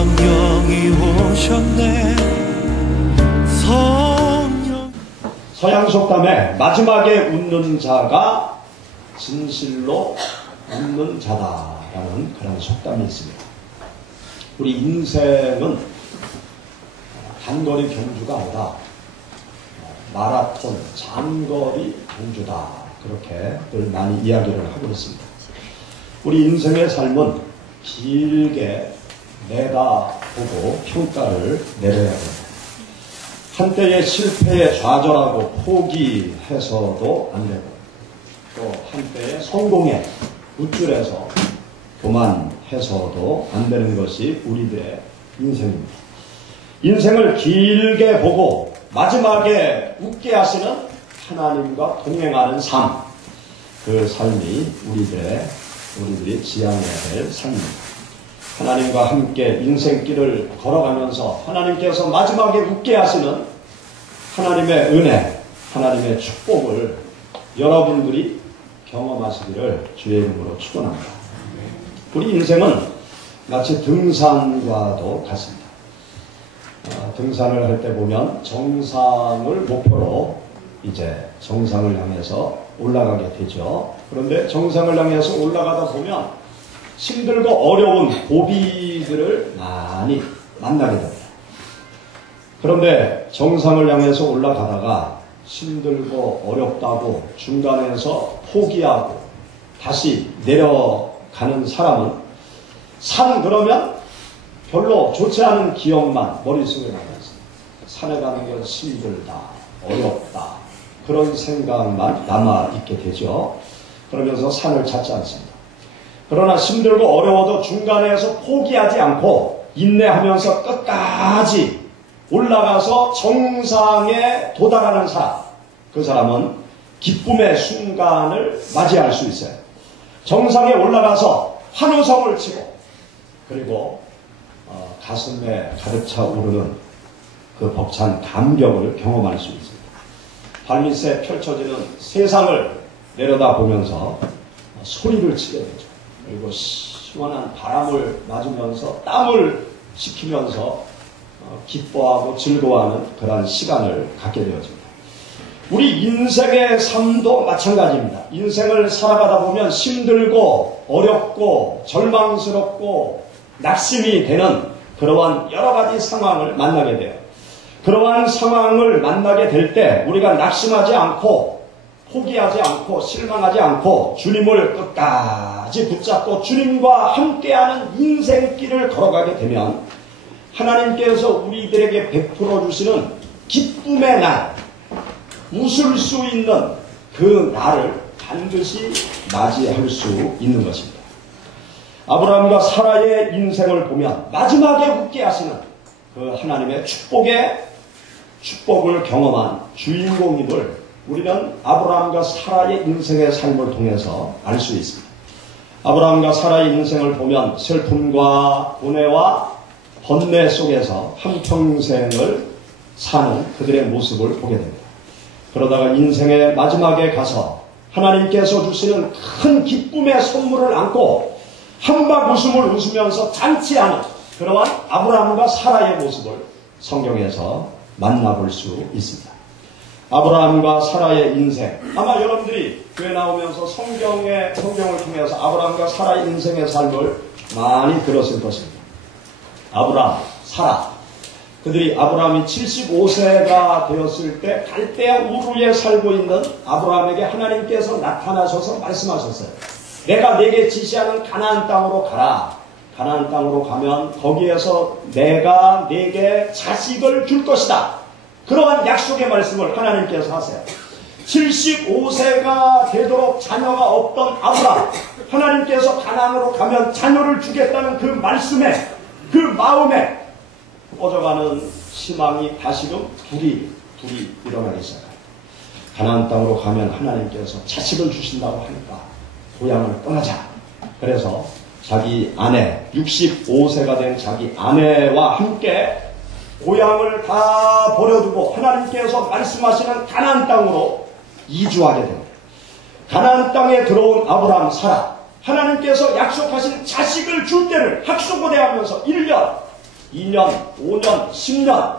성령이 오셨네. 성령. 서양 속담에 마지막에 웃는 자가 진실로 웃는 자다라는 그런 속담이 있습니다. 우리 인생은 단거리 경주가 아니라 마라톤, 장거리 경주다. 그렇게 늘 많이 이야기를 하고 있습니다. 우리 인생의 삶은 길게 내다보고 평가를 내려야 됩니다. 한때의 실패에 좌절하고 포기해서도 안 되고, 또 한때의 성공에 우쭐해서 교만해서도 안 되는 것이 우리들의 인생입니다. 인생을 길게 보고 마지막에 웃게 하시는 하나님과 동행하는 삶, 그 삶이 우리들이 지향해야 될 삶입니다. 하나님과 함께 인생길을 걸어가면서 하나님께서 마지막에 웃게 하시는 하나님의 은혜, 하나님의 축복을 여러분들이 경험하시기를 주의 이름으로 축원합니다. 우리 인생은 마치 등산과도 같습니다. 등산을 할 때 보면 정상을 목표로 이제 정상을 향해서 올라가게 되죠. 그런데 정상을 향해서 올라가다 보면 힘들고 어려운 고비들을 많이 만나게 됩니다. 그런데 정상을 향해서 올라가다가 힘들고 어렵다고 중간에서 포기하고 다시 내려가는 사람은 산 그러면 별로 좋지 않은 기억만 머릿속에 남아있습니다. 산에 가는 건 힘들다, 어렵다, 그런 생각만 남아있게 되죠. 그러면서 산을 찾지 않습니다. 그러나 힘들고 어려워도 중간에서 포기하지 않고 인내하면서 끝까지 올라가서 정상에 도달하는 사람, 그 사람은 기쁨의 순간을 맞이할 수 있어요. 정상에 올라가서 환호성을 치고, 그리고 가슴에 가득 차 오르는 그 벅찬 감격을 경험할 수 있습니다. 발밑에 펼쳐지는 세상을 내려다보면서 소리를 치게 되죠. 그리고 시원한 바람을 맞으면서 땀을 식히면서 기뻐하고 즐거워하는 그러한 시간을 갖게 되어집니다. 우리 인생의 삶도 마찬가지입니다. 인생을 살아가다 보면 힘들고 어렵고 절망스럽고 낙심이 되는 그러한 여러 가지 상황을 만나게 돼요. 그러한 상황을 만나게 될 때 우리가 낙심하지 않고 포기하지 않고 실망하지 않고 주님을 끝까지 붙잡고 주님과 함께하는 인생길을 걸어가게 되면 하나님께서 우리들에게 베풀어 주시는 기쁨의 날, 웃을 수 있는 그 날을 반드시 맞이할 수 있는 것입니다. 아브라함과 사라의 인생을 보면 마지막에 웃게 하시는 그 하나님의 축복을 경험한 주인공임을 우리는 아브라함과 사라의 인생의 삶을 통해서 알 수 있습니다. 아브라함과 사라의 인생을 보면 슬픔과 고뇌와 번뇌 속에서 한평생을 사는 그들의 모습을 보게 됩니다. 그러다가 인생의 마지막에 가서 하나님께서 주시는 큰 기쁨의 선물을 안고 한박 웃음을 웃으면서 잔치하는 그러한 아브라함과 사라의 모습을 성경에서 만나볼 수 있습니다. 아브라함과 사라의 인생, 아마 여러분들이 교회 나오면서 성경을 통해서 아브라함과 사라의 인생의 삶을 많이 들었을 것입니다. 아브라함, 사라, 그들이 아브라함이 75세가 되었을 때 갈대아 우르에 살고 있는 아브라함에게 하나님께서 나타나셔서 말씀하셨어요. 내가 네게 지시하는 가나안 땅으로 가라. 가나안 땅으로 가면 거기에서 내가 네게 자식을 줄 것이다. 그러한 약속의 말씀을 하나님께서 하세요. 75세가 되도록 자녀가 없던 아브라함, 하나님께서 가나안으로 가면 자녀를 주겠다는 그 말씀에, 그 마음에 꺼져가는 희망이 다시금 불이 일어나기 시작합니다. 가나안 땅으로 가면 하나님께서 자식을 주신다고 하니까 고향을 떠나자. 그래서 자기 아내, 65세가 된 자기 아내와 함께 고향을 다 버려두고 하나님께서 말씀하시는 가나안 땅으로 이주하게 됩니다. 가나안 땅에 들어온 아브라함, 사라, 하나님께서 약속하신 자식을 줄 때를 학수고대하면서 1년 2년, 5년, 10년,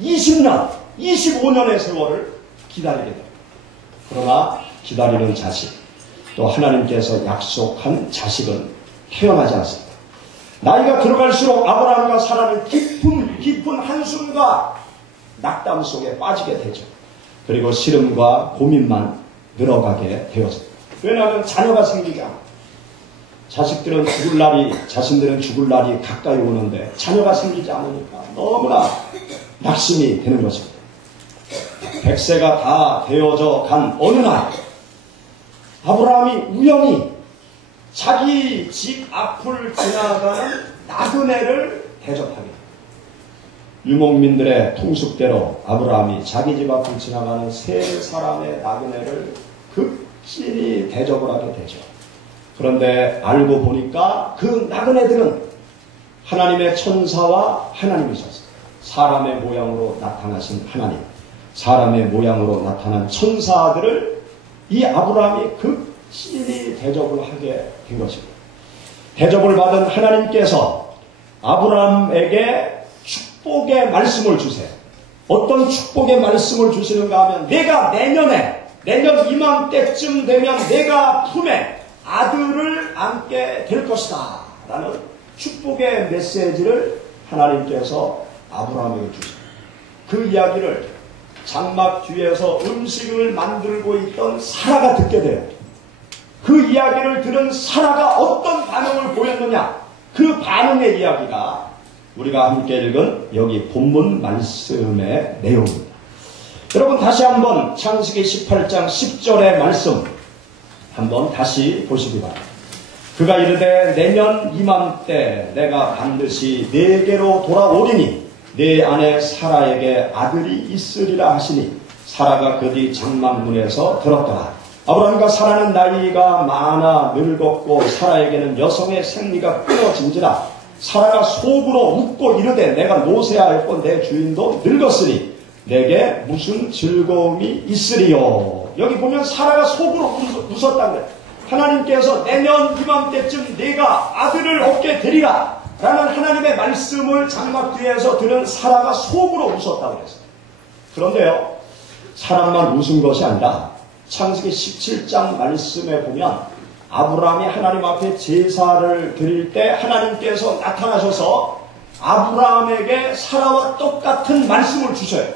20년, 25년의 세월을 기다리게 됩니다. 그러나 기다리는 자식, 또 하나님께서 약속한 자식은 태어나지 않습니다. 나이가 들어갈수록 아브라함과 사라는 깊은 한숨과 낙담 속에 빠지게 되죠. 그리고 시름과 고민만 늘어가게 되었습니다. 왜냐하면 자녀가 생기지 않아. 자식들은 죽을 날이, 자신들은 죽을 날이 가까이 오는데 자녀가 생기지 않으니까 너무나 낙심이 되는 것입니다. 100세가 다 되어져 간 어느 날, 아브라함이 우연히 자기 집 앞을 지나가는 나그네를 대접하게 됩니다. 유목민들의 통속대로 아브라함이 자기 집 앞을 지나가는 세 사람의 나그네를 극진히 대접을 하게 되죠. 그런데 알고 보니까 그 나그네들은 하나님의 천사와 하나님이셨어요. 사람의 모양으로 나타나신 하나님, 사람의 모양으로 나타난 천사들을 이 아브라함이 극진히 대접을 하게 된 것입니다. 대접을 받은 하나님께서 아브라함에게 축복의 말씀을 주세요. 어떤 축복의 말씀을 주시는가 하면, 내가 내년 이맘때쯤 되면 내가 품에 아들을 안게 될 것이다 라는 축복의 메시지를 하나님께서 아브라함에게 주십니다. 그 이야기를 장막 뒤에서 음식을 만들고 있던 사라가 듣게 돼요. 그 이야기를 들은 사라가 어떤 반응을 보였느냐, 그 반응의 이야기가 우리가 함께 읽은 여기 본문 말씀의 내용입니다. 여러분, 다시 한번 창세기 18장 10절의 말씀 한번 다시 보시기 바랍니다. 그가 이르되 내년 이맘때 내가 반드시 네게로 돌아오리니 내 아내 사라에게 아들이 있으리라 하시니 사라가 그 뒤 장막문에서 들었더라. 아브라함과 사라는 나이가 많아 늙었고 사라에게는 여성의 생리가 끊어진지라. 사라가 속으로 웃고 이르되 내가 노쇠하였고 내 주인도 늙었으니 내게 무슨 즐거움이 있으리요. 여기 보면 사라가 속으로 웃었다는 거예요. 하나님께서 내년 이맘때쯤 네가 아들을 얻게 되리라 라는 하나님의 말씀을 장막 뒤에서 들은 사라가 속으로 웃었다고 그랬어요. 그런데요, 사람만 웃은 것이 아니라 창세기 17장 말씀에 보면 아브라함이 하나님 앞에 제사를 드릴 때 하나님께서 나타나셔서 아브라함에게 사라와 똑같은 말씀을 주셔요.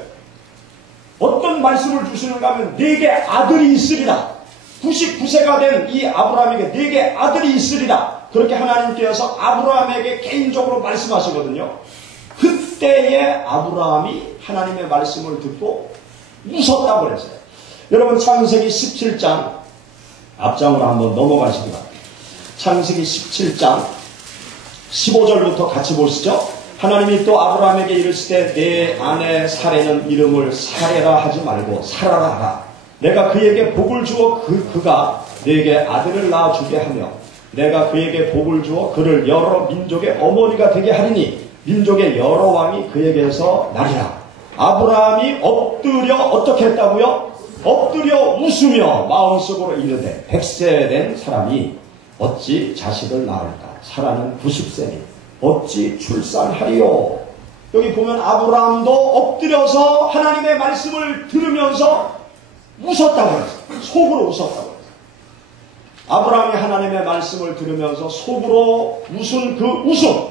어떤 말씀을 주시는가 하면 네게 아들이 있으리라. 99세가 된 이 아브라함에게 네게 아들이 있으리라. 그렇게 하나님께서 아브라함에게 개인적으로 말씀하시거든요. 그때에 아브라함이 하나님의 말씀을 듣고 웃었다고 그랬어요. 여러분, 창세기 17장 앞장으로 한번 넘어가시기 바랍니다. 창세기 17장 15절부터 같이 보시죠. 하나님이 또 아브라함에게 이르시되 내 아내 사레는 이름을 사레라 하지 말고 사라라 하라. 내가 그에게 복을 주어 그가 내게 아들을 낳아주게 하며 내가 그에게 복을 주어 그를 여러 민족의 어머니가 되게 하리니 민족의 여러 왕이 그에게서 나리라. 아브라함이 엎드려 어떻게 했다고요? 엎드려 웃으며 마음속으로 이르되 100세 된 사람이 어찌 자식을 낳을까? 사라는 90세니 어찌 출산하리요? 여기 보면 아브라함도 엎드려서 하나님의 말씀을 들으면서 웃었다고 했어요. 속으로 웃었다고 했어요. 아브라함이 하나님의 말씀을 들으면서 속으로 웃은 그 웃음,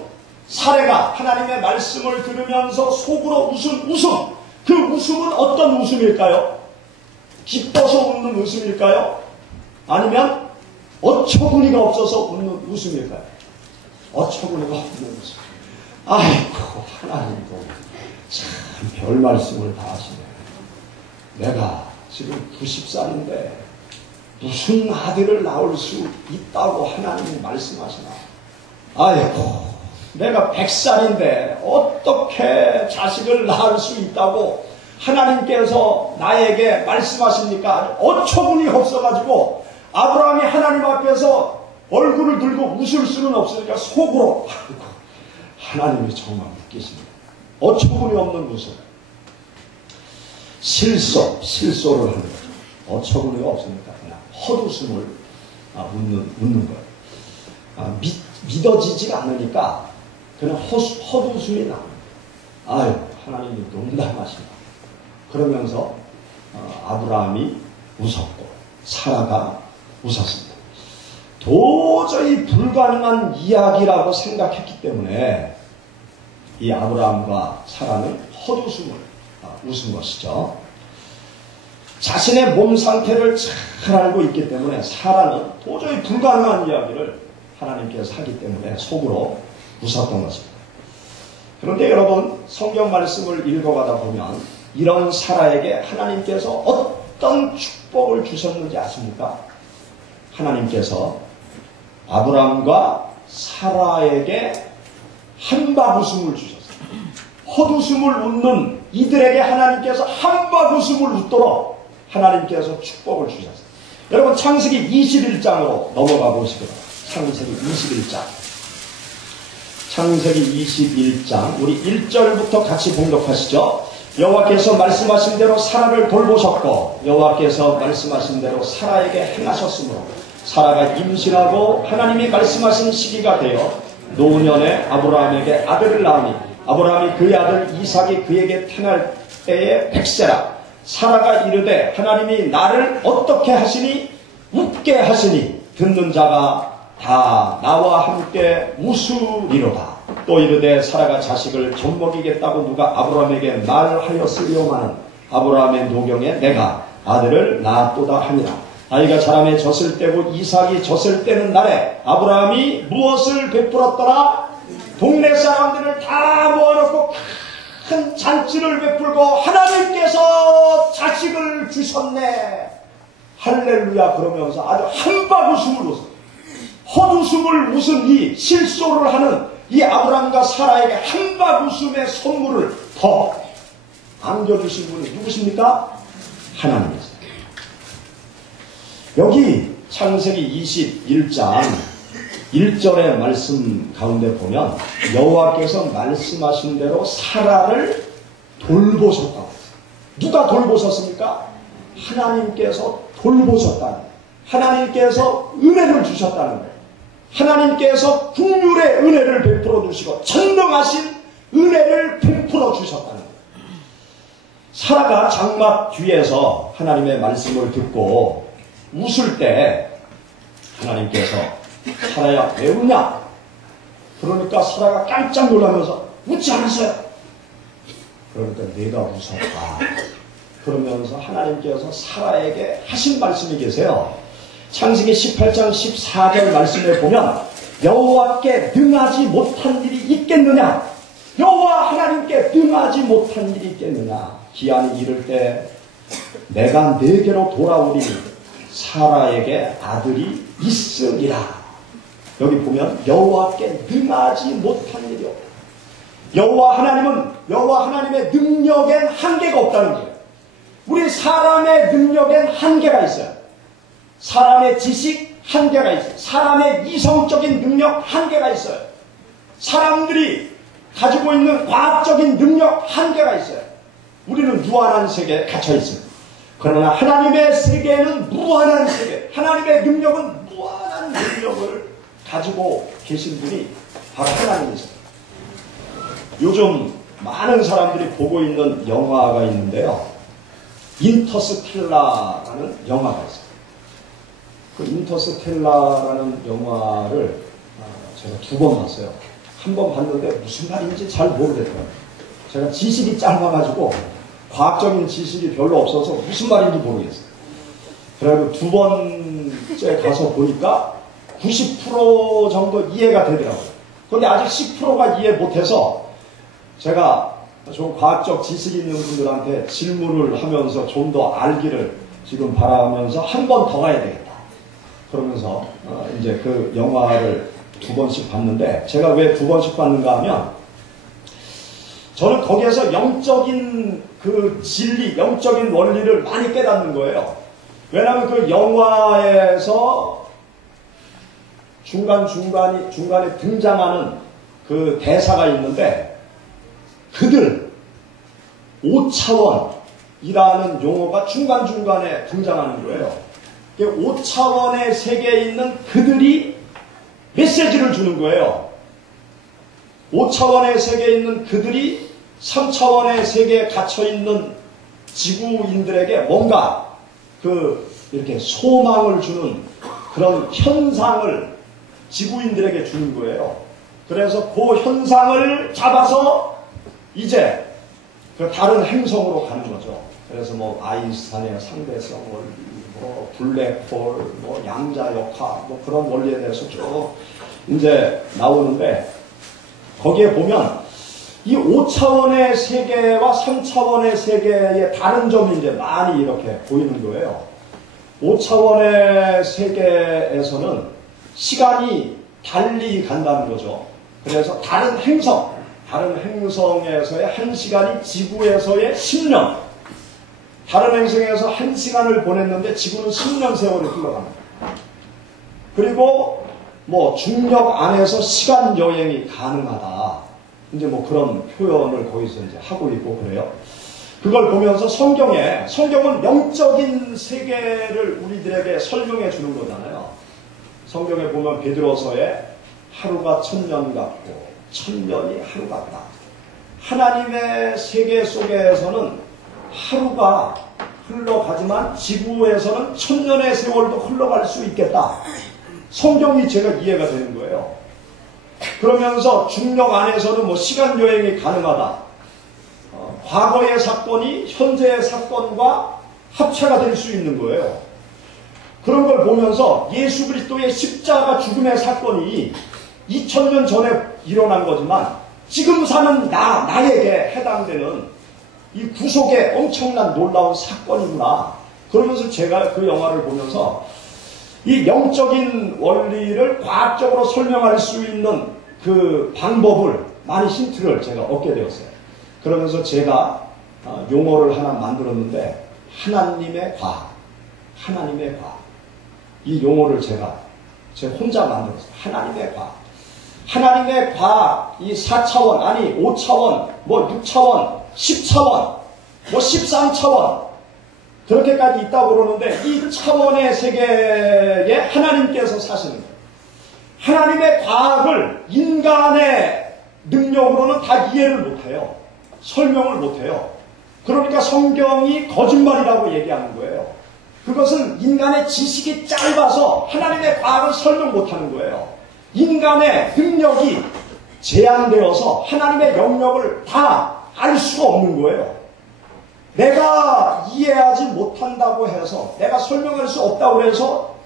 사례가 하나님의 말씀을 들으면서 속으로 웃은 웃음, 그 웃음은 어떤 웃음일까요? 기뻐서 웃는 웃음일까요? 아니면 어처구니가 없어서 웃는 웃음일까요? 어처구니가 없는 웃음. 아이고, 하나님도 참 별 말씀을 다 하시네. 내가 지금 90살인데 무슨 아들을 낳을 수 있다고 하나님이 말씀하시나. 아이고, 내가 100살인데 어떻게 자식을 낳을 수 있다고 하나님께서 나에게 말씀하십니까? 어처구니 없어가지고 아브라함이 하나님 앞에서 얼굴을 들고 웃을 수는 없으니까 속으로 아이고, 하나님이 정말 웃기십니다. 어처구니 없는 웃음. 실소를 하는 거죠. 어처구니가 없으니까 그냥 헛웃음을 웃는 거예요. 믿어지지가 않으니까 그는 헛웃음이 나옵니다. 아유, 하나님이 농담하시나. 그러면서 아브라함이 웃었고 사라가 웃었습니다. 도저히 불가능한 이야기라고 생각했기 때문에 이 아브라함과 사라는 헛웃음을 웃은 것이죠. 자신의 몸 상태를 잘 알고 있기 때문에 사라는 도저히 불가능한 이야기를 하나님께서 하기 때문에 속으로 웃었던 것입니다. 그런데 여러분, 성경 말씀을 읽어가다 보면 이런 사라에게 하나님께서 어떤 축복을 주셨는지 아십니까? 하나님께서 아브라함과 사라에게 한박 웃음을 주셨어요. 헛웃음을 웃는 이들에게 하나님께서 한박 웃음을 웃도록 하나님께서 축복을 주셨어요. 여러분, 창세기 21장으로 넘어가 보시기 바랍니다. 창세기 21장. 창세기 21장 우리 1절부터 같이 봉독하시죠. 여호와께서 말씀하신 대로 사라를 돌보셨고 여호와께서 말씀하신 대로 사라에게 행하셨으므로 사라가 임신하고 하나님이 말씀하신 시기가 되어 노년에 아브라함에게 아들을 낳으니 아브라함이 그의 아들 이삭이 그에게 태어날 때에 100세라. 사라가 이르되 하나님이 나를 어떻게 하시니 웃게 하시니 듣는 자가 다 나와 함께 웃으리로다. 또 이르되 사라가 자식을 젖먹이겠다고 누가 아브라함에게 말하였으리오마는 아브라함의 노경에 내가 아들을 낳았도다 하니라. 아이가 자라매 젖을 때고 이삭이 젖을 때는 날에 아브라함이 무엇을 베풀었더라? 동네 사람들을 다 모아놓고 큰 잔치를 베풀고 하나님께서 자식을 주셨네. 할렐루야 그러면서 아주 한박 웃음을 웃어요. 헛웃음을 웃은 이 실소를 하는 이 아브라함과 사라에게 한박 웃음의 선물을 더 안겨주신 분이 누구십니까? 하나님이십니다. 여기 창세기 21장 1절의 말씀 가운데 보면 여호와께서 말씀하신 대로 사라를 돌보셨다고 했어요. 누가 돌보셨습니까? 하나님께서 돌보셨다는 거예요. 하나님께서 은혜를 주셨다는 거예요. 하나님께서 긍휼의 은혜를 베풀어 주시고 전능하신 은혜를 베풀어 주셨다는 거예요. 사라가 장막 뒤에서 하나님의 말씀을 듣고 웃을 때 하나님께서 사라야 왜 웃냐? 그러니까 사라가 깜짝 놀라면서 웃지 않았어요. 그러니까 내가 웃었다. 그러면서 하나님께서 사라에게 하신 말씀이 계세요. 창세기 18장 14절 말씀에 보면 여호와께 능하지 못한 일이 있겠느냐? 여호와 하나님께 능하지 못한 일이 있겠느냐? 기한이 이를 때 내가 네게로 돌아오리니 사라에게 아들이 있으리라. 여기 보면 여호와께 능하지 못한 일이 없다. 여호와 하나님의 능력엔 한계가 없다는 거예요. 우리 사람의 능력엔 한계가 있어요. 사람의 지식 한계가 있어요. 사람의 이성적인 능력 한계가 있어요. 사람들이 가지고 있는 과학적인 능력 한계가 있어요. 우리는 무한한 세계에 갇혀 있습니다. 그러나 하나님의 세계에는 무한한 세계, 하나님의 능력은 무한한 능력을 가지고 계신 분이 바로 하나님이십니다. 요즘 많은 사람들이 보고 있는 영화가 있는데요. 인터스텔라라는 영화가 있어요. 그 인터스텔라라는 영화를 제가 2번 봤어요. 한 번 봤는데 무슨 말인지 잘 모르겠더라고요. 제가 지식이 짧아가지고 과학적인 지식이 별로 없어서 무슨 말인지 모르겠어요. 그래가지고 2번째 가서 보니까 90% 정도 이해가 되더라고요. 그런데 아직 10%가 이해 못해서 제가 좀 과학적 지식이 있는 분들한테 질문을 하면서 좀 더 알기를 지금 바라면서 한 번 더 가야 되겠다. 그러면서 이제 그 영화를 2번씩 봤는데 제가 왜 2번씩 봤는가 하면 저는 거기에서 영적인 그 진리, 영적인 원리를 많이 깨닫는 거예요. 왜냐하면 그 영화에서 중간에 등장하는 그 대사가 있는데 그들 5차원이라는 용어가 중간중간에 등장하는 거예요. 5차원의 세계에 있는 그들이 메시지를 주는 거예요. 5차원의 세계에 있는 그들이 3차원의 세계에 갇혀있는 지구인들에게 뭔가 이렇게 소망을 주는 그런 현상을 지구인들에게 주는 거예요. 그래서 그 현상을 잡아서 이제 그 다른 행성으로 가는 거죠. 그래서 뭐 아인슈타인의 상대성 원리, 뭐 블랙홀, 뭐 양자역학, 뭐 그런 원리에 대해서 쭉 이제 나오는데, 거기에 보면 이 5차원의 세계와 3차원의 세계의 다른 점이 이제 많이 이렇게 보이는 거예요. 5차원의 세계에서는 시간이 달리 간다는 거죠. 그래서 다른 행성에서의 1시간이 지구에서의 10년, 다른 행성에서 1시간을 보냈는데 지구는 10년 세월이 흘러갑니다. 그리고 뭐 중력 안에서 시간 여행이 가능하다, 이제 뭐 그런 표현을 거기서 이제 하고 있고 그래요. 그걸 보면서 성경은 영적인 세계를 우리들에게 설명해 주는 거잖아요. 성경에 보면 베드로서에 하루가 1000년 같고 1000년이 하루 같다. 하나님의 세계 속에서는 하루가 흘러가지만 지구에서는 1000년의 세월도 흘러갈 수 있겠다. 성경이 제가 이해가 되는 거예요. 그러면서 중력 안에서는 뭐 시간 여행이 가능하다. 과거의 사건이 현재의 사건과 합체가 될 수 있는 거예요. 그런 걸 보면서 예수 그리스도의 십자가 죽음의 사건이 2000년 전에 일어난 거지만 지금 사는 나에게 해당되는 이 구속의 엄청난 놀라운 사건이구나. 그러면서 제가 그 영화를 보면서 이 영적인 원리를 과학적으로 설명할 수 있는 그 방법을, 많이 힌트를 제가 얻게 되었어요. 그러면서 제가 용어를 하나 만들었는데, 하나님의 과학. 이 용어를 제가 혼자 만들었어요. 하나님의 과학. 하나님의 과학, 이 4차원, 아니 5차원, 뭐 6차원, 10차원, 뭐 13차원, 그렇게까지 있다고 그러는데, 이 차원의 세계에 하나님께서 사시는 거예요. 하나님의 과학을 인간의 능력으로는 다 이해를 못해요. 설명을 못해요. 그러니까 성경이 거짓말이라고 얘기하는 거예요. 그것은 인간의 지식이 짧아서 하나님의 과학을 설명 못하는 거예요. 인간의 능력이 제한되어서 하나님의 영역을 다 알 수가 없는 거예요. 내가 이해하지 못한다고 해서, 내가 설명할 수 없다고 해서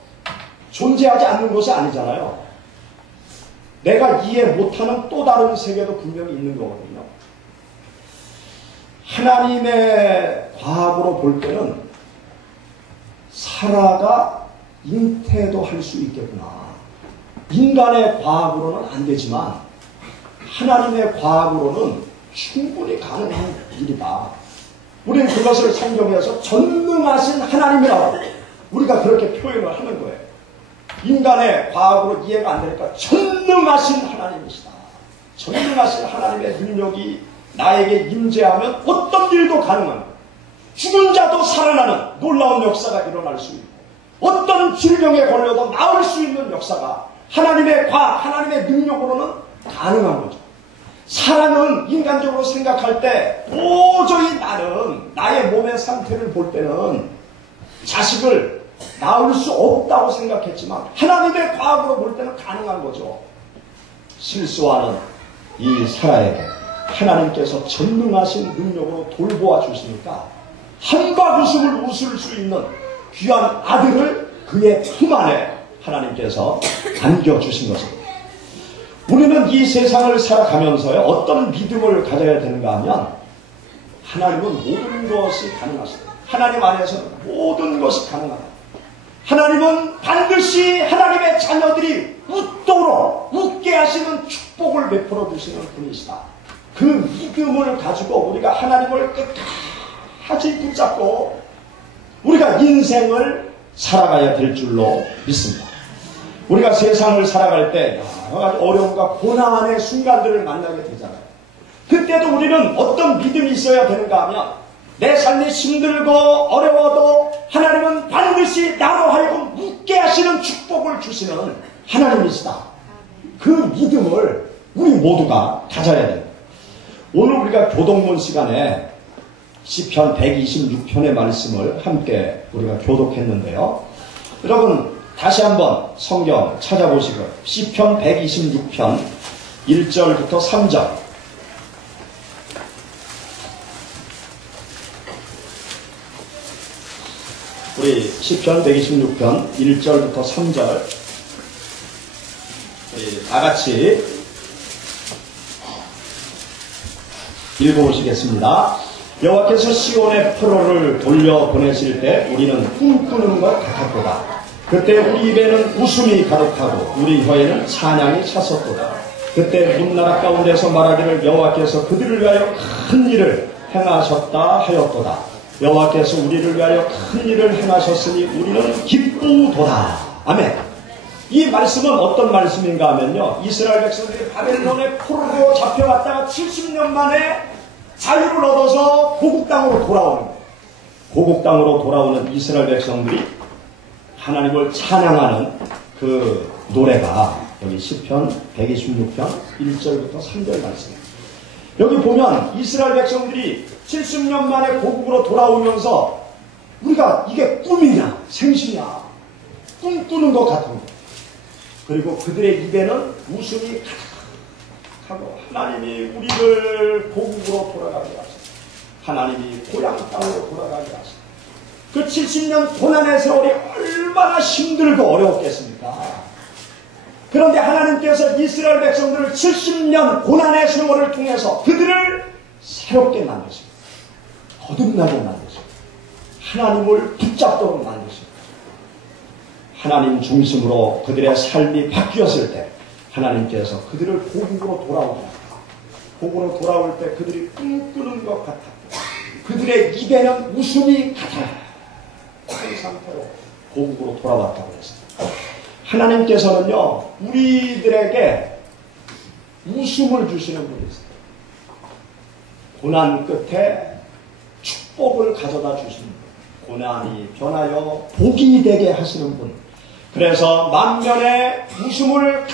존재하지 않는 것이 아니잖아요. 내가 이해 못하는 또 다른 세계도 분명히 있는 거거든요. 하나님의 과학으로 볼 때는 사라가 잉태도 할 수 있겠구나. 인간의 과학으로는 안 되지만 하나님의 과학으로는 충분히 가능한 일이다. 우리는 그것을 성경에서 전능하신 하나님이라고 우리가 그렇게 표현을 하는 거예요. 인간의 과학으로 이해가 안 되니까 전능하신 하나님이시다. 전능하신 하나님의 능력이 나에게 임재하면 어떤 일도 가능한 거예요. 죽은 자도 살아나는 놀라운 역사가 일어날 수 있고, 어떤 질병에 걸려도 나을 수 있는 역사가 하나님의 과학, 하나님의 능력으로는 가능한 거죠. 사람은 인간적으로 생각할 때 도저히 나는 나의 몸의 상태를 볼 때는 자식을 낳을 수 없다고 생각했지만 하나님의 과학으로 볼 때는 가능한 거죠. 실수하는 이 사라에게 하나님께서 전능하신 능력으로 돌보아 주시니까 한박 웃음을 웃을 수 있는 귀한 아들을 그의 품 안에 하나님께서 안겨주신 것입니다. 우리는 이 세상을 살아가면서요, 어떤 믿음을 가져야 되는가 하면, 하나님은 모든 것이 가능하시다. 하나님 안에서는 모든 것이 가능하다. 하나님은 반드시 하나님의 자녀들이 웃도록 웃게 하시는 축복을 베풀어 주시는 분이시다. 그 믿음을 가지고 우리가 하나님을 끝까지 붙잡고 우리가 인생을 살아가야 될 줄로 믿습니다. 우리가 세상을 살아갈 때 여러 가지 어려움과 고난의 순간들을 만나게 되잖아요. 그때도 우리는 어떤 믿음이 있어야 되는가 하면, 내 삶이 힘들고 어려워도 하나님은 반드시 나로 하여금 웃게 하시는 축복을 주시는 하나님이시다. 그 믿음을 우리 모두가 가져야 됩니다. 오늘 우리가 교독문 시간에 시편 126편의 말씀을 함께 우리가 교독했는데요. 여러분 다시 한번 성경 찾아보시고 시편 126편 1절부터 3절 우리 시편 126편 1절부터 3절 우리 다같이 읽어보시겠습니다. 여호와께서 시온의 포로를 돌려보내실 때 우리는 꿈꾸는 것 같았도다. 그때 우리 입에는 웃음이 가득하고 우리 혀에는 찬양이 찼었도다. 그때 문나라 가운데서 말하기를 여호와께서 그들을 위하여 큰 일을 행하셨다 하였도다. 여호와께서 우리를 위하여 큰 일을 행하셨으니 우리는 기쁘도다. 아멘. 이 말씀은 어떤 말씀인가 하면요, 이스라엘 백성들이 바벨론의 포로로 잡혀갔다가 70년 만에 자유를 얻어서 고국 땅으로 돌아오는 거예요. 고국 땅으로 돌아오는 이스라엘 백성들이 하나님을 찬양하는 그 노래가 여기 시편 126편 1절부터 3절 말씀입니다. 여기 보면 이스라엘 백성들이 70년 만에 고국으로 돌아오면서 우리가 이게 꿈이냐 생시냐 꿈꾸는 것 같은 거. 그리고 그들의 입에는 웃음이 가득하고 하나님이 우리를 고국으로 돌아가게 하시고 하나님이 고향 땅으로 돌아가게 하시고 그 70년 고난의 세월이 얼마나 힘들고 어려웠겠습니까? 그런데 하나님께서 이스라엘 백성들을 70년 고난의 세월을 통해서 그들을 새롭게 만드시고 거듭나게 만드시고 하나님을 붙잡도록 만드시고 하나님 중심으로 그들의 삶이 바뀌었을 때 하나님께서 그들을 고국으로 돌아오게 합니다. 고국으로 돌아올 때 그들이 꿈꾸는 것 같았고 그들의 입에는 웃음이 가득한 상태로 고국으로 돌아왔다고 했습니다. 하나님께서는요 우리들에게 웃음을 주시는 분이세요. 고난 끝에 축복을 가져다 주시는 분, 고난이 변하여 복이 되게 하시는 분, 그래서 만면에 웃음을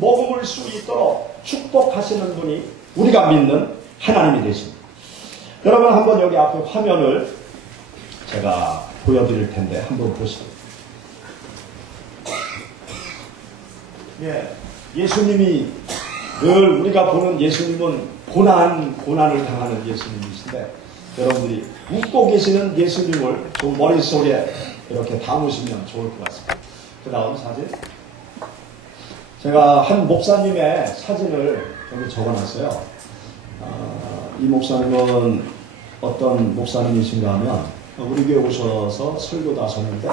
머금을 수 있도록 축복하시는 분이 우리가 믿는 하나님이 되십니다. 여러분 한번 여기 앞에 화면을 제가 보여드릴 텐데 한번 보시죠. 예수님이 늘 우리가 보는 예수님은 고난을 당하는 예수님이신데 여러분들이 웃고 계시는 예수님을 좀 머릿속에 이렇게 담으시면 좋을 것 같습니다. 그 다음 사진. 제가 한 목사님의 사진을 여기 적어놨어요. 이 목사님은 어떤 목사님이신가 하면 우리 교회 오셔서 설교도 하셨는데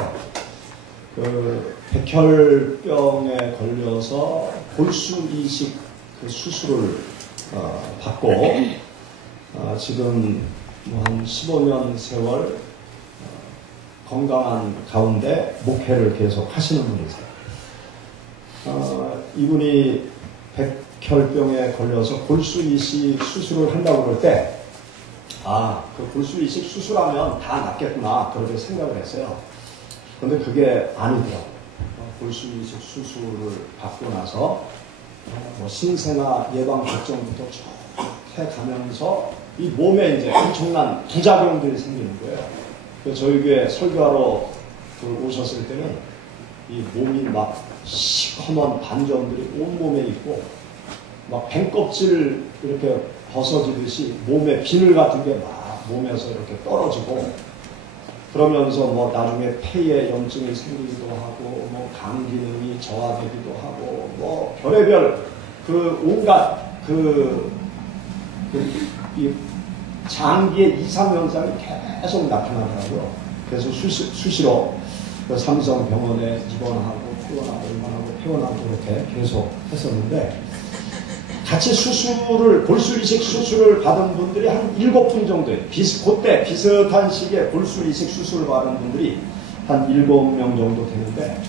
그 백혈병에 걸려서 골수 이식 그 수술을 받고 지금 한 15년 세월 건강한 가운데 목회를 계속 하시는 분이세요. 이분이 백혈병에 걸려서 골수 이식 수술을 한다고 그럴 때 그 골수 이식 수술하면 다 낫겠구나 그렇게 생각을 했어요. 그런데 그게 아니더라고요. 골수 이식 수술을 받고 나서 뭐 신생아 예방 접종부터 쭉 해가면서 이 몸에 이제 엄청난 부작용들이 생기는 거예요. 그래서 저희 교회 설교하러 오셨을 때는 이 몸이 막 시커먼 반점들이 온몸에 있고 막 뱀껍질 이렇게 벗어지듯이 몸에 비늘 같은 게 막 몸에서 이렇게 떨어지고 그러면서 뭐 나중에 폐에 염증이 생기기도 하고 뭐 간 기능이 저하되기도 하고 뭐 별의별 그 온갖 이 장기의 이상 현상이 계속 나타나더라고요. 그래서 수시로 그 삼성병원에 입원하고 퇴원하고 이렇게 계속 했었는데 같이 골수 이식 수술을 받은 분들이 한 7분 정도예요. 그때 비슷한 시기에 골수 이식 수술을 받은 분들이 한 7명 정도 되는데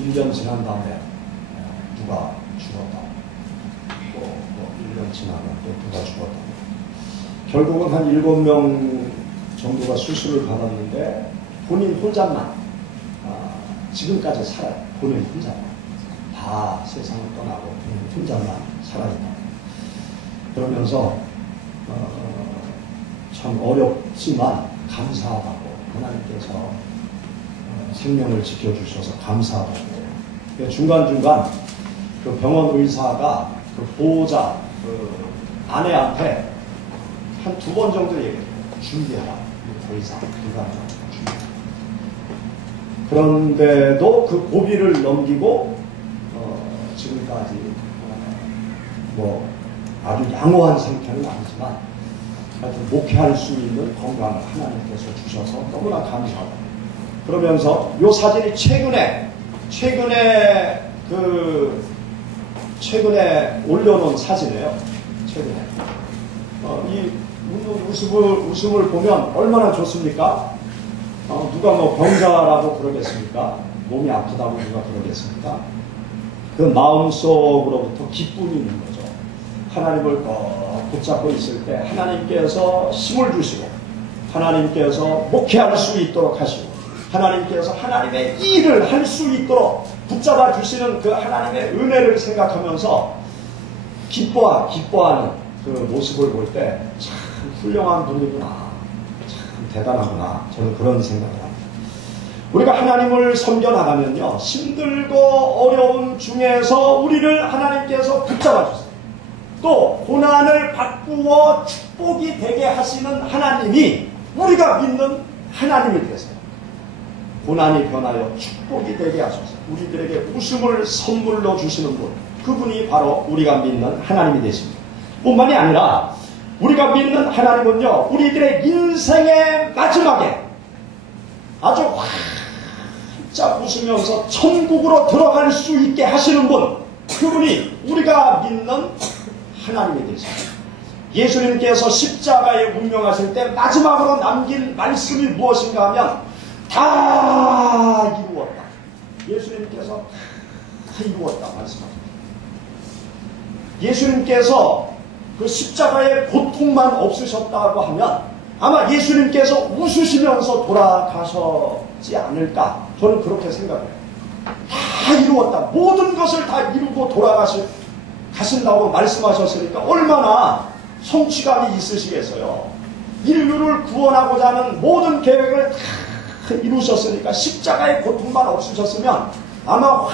1년 지난 다음에 누가 죽었다. 또 1년 지나면 또 누가 죽었다. 결국은 한 7명 정도가 수술을 받았는데 본인 혼자만 지금까지 살아요. 본인 혼자만. 다 세상을 떠나고 혼자만 살아있다. 그러면서 참 어렵지만 감사하다고 하나님께서 생명을 지켜주셔서 감사하다고. 중간중간 그 병원 의사가 그 보호자 그 아내한테 한 2번 정도 얘기해요. 준비하라. 더 이상 불가능하다. 그런데도 그 고비를 넘기고 지금까지 뭐 아주 양호한 상태는 아니지만 하여튼 목회할 수 있는 건강을 하나님께서 주셔서 너무나 감사하다. 그러면서 요 사진이 최근에 올려놓은 사진이에요. 최근에 이 웃음을 보면 얼마나 좋습니까? 누가 뭐 병자라고 그러겠습니까? 몸이 아프다고 누가 그러겠습니까? 그 마음속으로부터 기쁨이 있는 거죠. 하나님을 꼭 붙잡고 있을 때 하나님께서 힘을 주시고 하나님께서 목회할 수 있도록 하시고 하나님께서 하나님의 일을 할 수 있도록 붙잡아 주시는 그 하나님의 은혜를 생각하면서 기뻐하는 그 모습을 볼 때 참 훌륭한 분이구나, 참 대단하구나, 저는 그런 생각을 합니다. 우리가 하나님을 섬겨나가면요, 힘들고 어려운 중에서 우리를 하나님께서 붙잡아 주세요. 또 고난을 바꾸어 축복이 되게 하시는 하나님이 우리가 믿는 하나님이 되세요. 고난이 변하여 축복이 되게 하셔서 우리들에게 웃음을 선물로 주시는 분, 그분이 바로 우리가 믿는 하나님이 되십니다. 뿐만이 아니라 우리가 믿는 하나님은요, 우리들의 인생의 마지막에 아주 활짝 웃으면서 천국으로 들어갈 수 있게 하시는 분, 그분이 우리가 믿는 하나님이 되십니다. 예수님께서 십자가에 운명하실 때 마지막으로 남긴 말씀이 무엇인가 하면 다 이루었다. 예수님께서 다 이루었다 말씀하십니다. 예수님께서 그 십자가의 고통만 없으셨다고 하면 아마 예수님께서 웃으시면서 돌아가셨지 않을까, 저는 그렇게 생각해요. 다 이루었다. 모든 것을 다 이루고 가신다고 말씀하셨으니까 얼마나 성취감이 있으시겠어요. 인류를 구원하고자 하는 모든 계획을 다 이루셨으니까 십자가의 고통만 없으셨으면 아마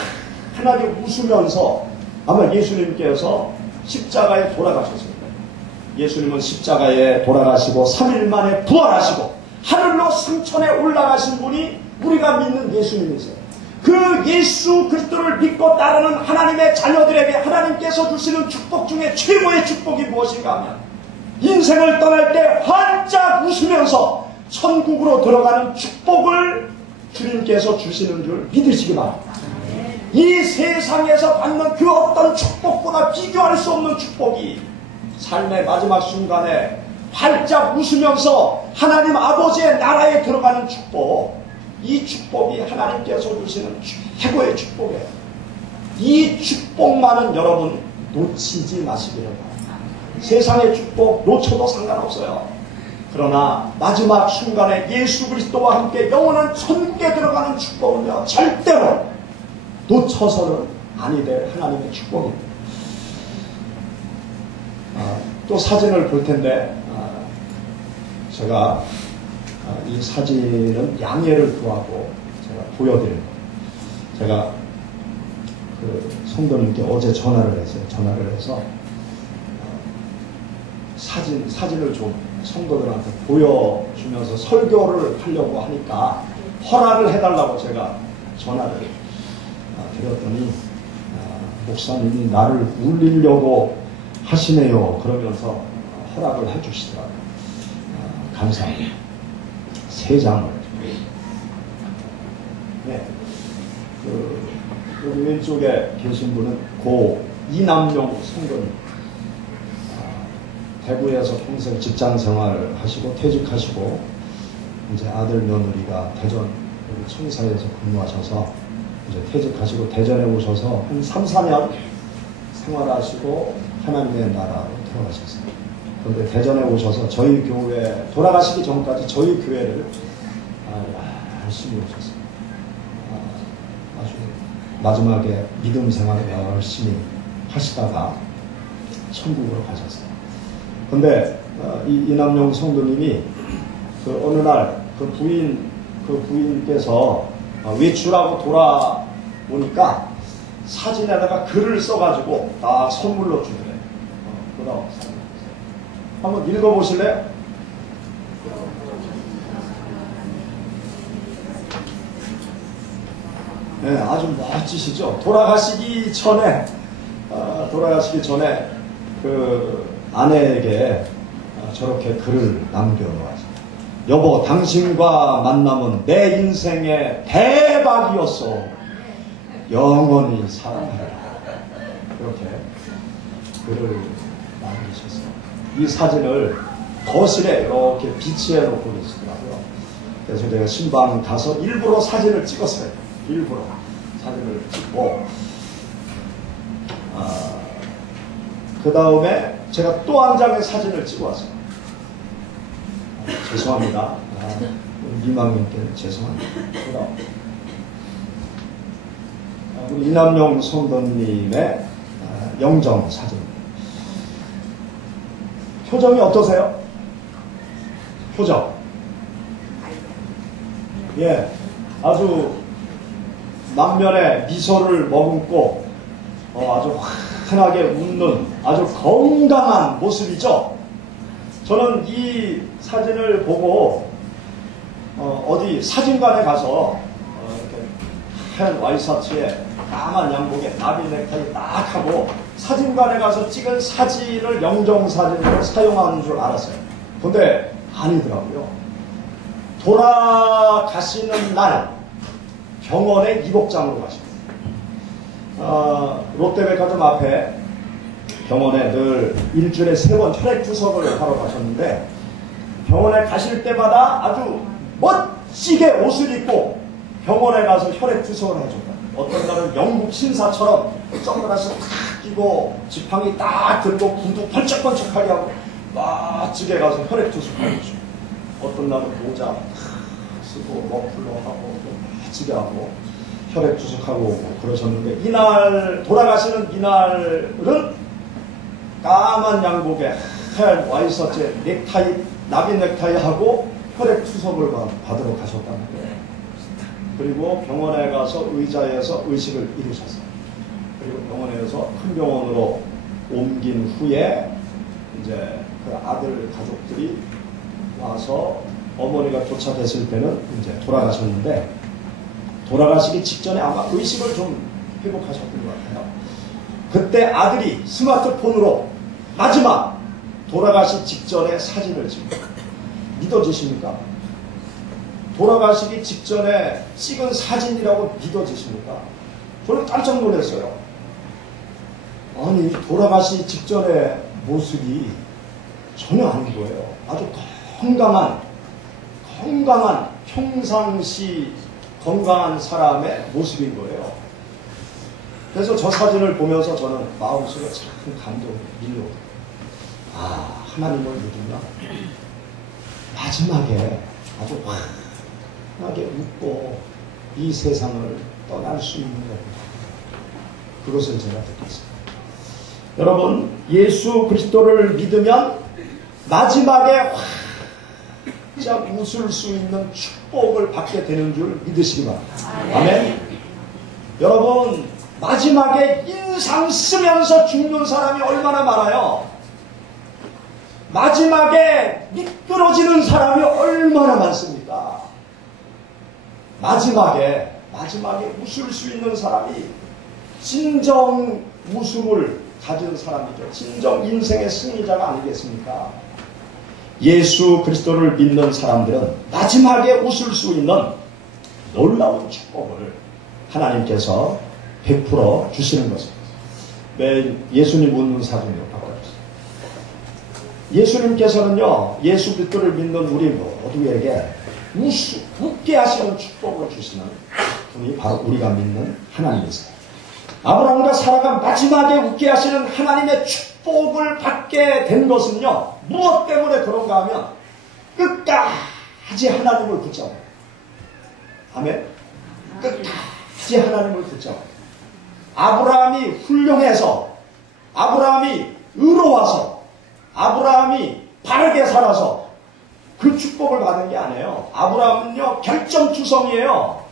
환하게 웃으면서 아마 예수님께서 십자가에 돌아가셨을 거예요. 예수님은 십자가에 돌아가시고 3일 만에 부활하시고 하늘로 승천에 올라가신 분이 우리가 믿는 예수님이세요. 그 예수 그리스도를 믿고 따르는 하나님의 자녀들에게 하나님께서 주시는 축복 중에 최고의 축복이 무엇인가 하면 인생을 떠날 때 활짝 웃으면서 천국으로 들어가는 축복을 주님께서 주시는 줄 믿으시기 바랍니다. 이 세상에서 받는 그 어떤 축복보다 비교할 수 없는 축복이 삶의 마지막 순간에 활짝 웃으면서 하나님 아버지의 나라에 들어가는 축복, 이 축복이 하나님께서 주시는 최고의 축복이에요. 이 축복만은 여러분 놓치지 마시기를 바랍니다. 세상의 축복 놓쳐도 상관없어요. 그러나 마지막 순간에 예수 그리스도와 함께 영원한 천국에 들어가는 축복은요, 절대로 놓쳐서는 아니 될 하나님의 축복입니다. 또 사진을 볼 텐데 제가 이 사진은 양해를 구하고 제가 보여드립니다. 제가 그 성도님께 어제 전화를 했어요. 전화를 해서 사진을 좀 성도들한테 보여주면서 설교를 하려고 하니까 허락을 해달라고 제가 전화를 드렸더니 목사님이 나를 울리려고 하시네요. 그러면서 허락을 해주시더라고요. 감사합니다. 3장을. 네. 여기 왼쪽에 계신 분은 고 이남용 성도님. 대구에서 평생 직장 생활을 하시고 퇴직하시고 이제 아들 며느리가 대전 여기 청사에서 근무하셔서 이제 퇴직하시고 대전에 오셔서 한 3, 4년 생활하시고 하나님의 나라로 들어가셨어요. 그런데 대전에 오셔서 저희 교회 돌아가시기 전까지 저희 교회를 열심히 오셨어요. 아주 마지막에 믿음 생활을 열심히 하시다가 천국으로 가셨어요. 근데 이남용 성도님이 그 어느 날 그 부인께서 외출하고 돌아오니까 사진에다가 글을 써가지고 다 선물로 주더래. 그다음 한번 읽어보실래요? 네, 아주 멋지시죠. 돌아가시기 전에 그 아내에게 저렇게 글을 남겨놓았어요. 여보, 당신과 만남은 내 인생의 대박이었어. 영원히 사랑하라. 이렇게 글을 남기셨어요. 이 사진을 거실에 이렇게 비치해 놓고 계시더라고요. 그래서 제가 신방 가서 일부러 사진을 찍었어요. 일부러 사진을 찍고 그 다음에 제가 또 한 장의 사진을 찍어 왔어요. 죄송합니다. 미망님께는 죄송합니다. 그다음 우리 이남용 성도님의 영정 사진. 표정이 어떠세요? 표정. 예, 아주 만면에 미소를 머금고 아주 환하게 웃는 아주 건강한 모습이죠. 저는 이 사진을 보고 어디 사진관에 가서 이렇게 하얀 와이셔츠에 까만 양복에 나비 넥타이 딱 하고 사진관에 가서 찍은 사진을 영정사진으로 사용하는 줄 알았어요. 근데 아니더라고요. 돌아가시는 날 병원에 입옥장으로 가십니다. 롯데백화점 앞에 병원에 늘 일주일에 3번 혈액 투석을 하러 가셨는데 병원에 가실 때마다 아주 멋지게 옷을 입고 병원에 가서 혈액 투석을 해준다. 어떤 날은 영국 신사처럼 선글라스 탁 끼고 지팡이 딱 들고 구두 번쩍번쩍하게 하고 멋지게 가서 혈액 투석하고 있죠. 어떤 날은 모자 탁 쓰고 머플러 하고 멋지게 하고 혈액 투석하고 오고 그러셨는데 이날 돌아가시는 이날은 까만 양복에 하얀 와이셔츠에 넥타이, 나비 넥타이 하고 혈액 투석을 받으러 가셨다는 거예요. 그리고 병원에 가서 의자에서 의식을 잃으셨어요. 그리고 병원에서 큰 병원으로 옮긴 후에 이제 그 아들 가족들이 와서 어머니가 도착했을 때는 이제 돌아가셨는데 돌아가시기 직전에 아마 의식을 좀 회복하셨던 것 같아요. 그때 아들이 스마트폰으로 마지막 돌아가시 직전에 사진을 찍어요. 믿어지십니까? 돌아가시기 직전에 찍은 사진이라고 믿어지십니까? 저는 깜짝 놀랐어요. 아니 돌아가시 직전의 모습이 전혀 아닌 거예요. 아주 건강한 평상시 건강한 사람의 모습인 거예요. 그래서 저 사진을 보면서 저는 마음속에 참 감동이 밀려오더라고요. 아, 하나님을 믿으면 마지막에 아주 환하게 웃고 이 세상을 떠날 수 있는 거구나. 그것을 제가 느꼈습니다. 여러분, 예수 그리스도를 믿으면 마지막에 활짝 웃을 수 있는 축복을 받게 되는 줄 믿으시기 바랍니다. 아멘. 여러분, 마지막에 인상 쓰면서 죽는 사람이 얼마나 많아요. 마지막에 미끄러지는 사람이 얼마나 많습니까? 마지막에 웃을 수 있는 사람이 진정 웃음을 가진 사람이죠. 진정 인생의 승리자가 아니겠습니까? 예수 그리스도를 믿는 사람들은 마지막에 웃을 수 있는 놀라운 축복을 하나님께서 베풀어 주시는 것입니다. 매일 예수님 웃는 사진으로 바꿔주세요. 예수님께서는요, 예수 그리스도를 믿는 우리 모두에게 웃게 하시는 축복을 주시는 분이 바로 우리가 믿는 하나님이세요. 아브라함과 사라가 마지막에 웃게 하시는 하나님의 축복을 받게 된 것은요, 무엇 때문에 그런가 하면 끝까지 하나님을 붙잡아요. 아멘. 끝까지 하나님을 붙잡아요. 아브라함이 훌륭해서, 아브라함이 의로워서, 아브라함이 바르게 살아서 그 축복을 받은 게 아니에요. 아브라함은요, 결정투성이에요.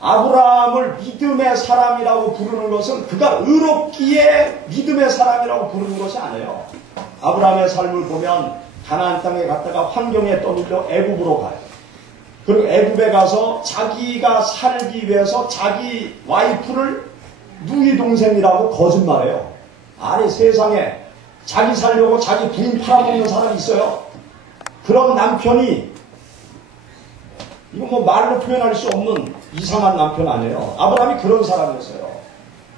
아브라함을 믿음의 사람이라고 부르는 것은 그가 의롭기에 믿음의 사람이라고 부르는 것이 아니에요. 아브라함의 삶을 보면 가나안 땅에 갔다가 환경에 떠밀려 애굽으로 가요. 그리고 애굽에 가서 자기가 살기 위해서 자기 와이프를 누이 동생이라고 거짓말해요. 아니, 세상에 자기 살려고 자기 부인 팔아먹는 사람이 있어요. 그런 남편이, 이거 뭐 말로 표현할 수 없는 이상한 남편 아니에요. 아브라함이 그런 사람이었어요.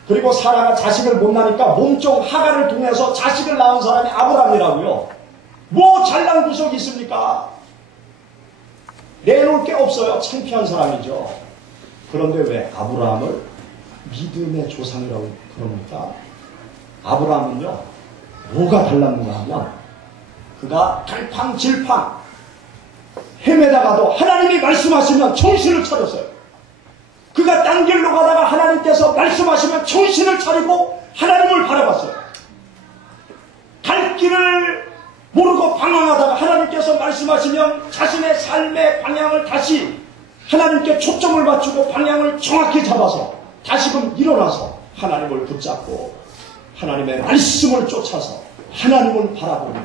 그리고 사라가 자식을 못 낳으니까 몸종 하가를 통해서 자식을 낳은 사람이 아브라함이라고요. 뭐 잘난 구석이 있습니까? 내놓을 게 없어요. 창피한 사람이죠. 그런데 왜 아브라함을 믿음의 조상이라고 그럽니까? 아브라함은요, 뭐가 달랐는가 하면 그가 갈팡질팡 헤매다가도 하나님이 말씀하시면 정신을 차렸어요. 그가 딴 길로 가다가 하나님께서 말씀하시면 정신을 차리고 하나님을 바라봤어요. 갈 길을 모르고 방황하다가 하나님께서 말씀하시면 자신의 삶의 방향을 다시 하나님께 초점을 맞추고 방향을 정확히 잡아서 다시금 일어나서 하나님을 붙잡고 하나님의 말씀을 쫓아서 하나님을 바라보며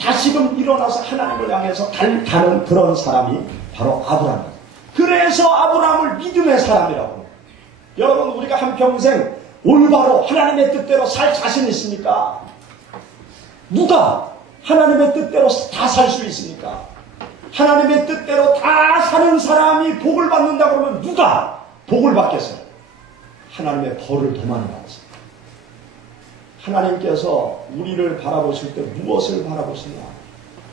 다시금 일어나서 하나님을 향해서 가는 그런 사람이 바로 아브라함입니다. 그래서 아브라함을 믿음의 사람이라고 합니다. 여러분, 우리가 한평생 올바로 하나님의 뜻대로 살 자신 있습니까? 누가 하나님의 뜻대로 다 살 수 있습니까? 하나님의 뜻대로 다 사는 사람이 복을 받는다 그러면 누가 복을 받겠어요? 하나님의 벌을 더 많이 받습니다. 하나님께서 우리를 바라보실 때 무엇을 바라보시냐?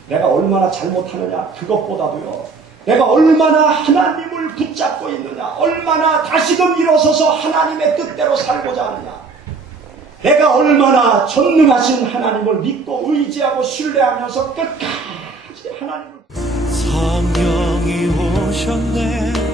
내가 얼마나 잘못하느냐? 그것보다도요, 내가 얼마나 하나님을 붙잡고 있느냐? 얼마나 다시금 일어서서 하나님의 뜻대로 살고자 하느냐? 내가 얼마나 전능하신 하나님을 믿고 의지하고 신뢰하면서 끝까지 하나님을 성령이 오셨네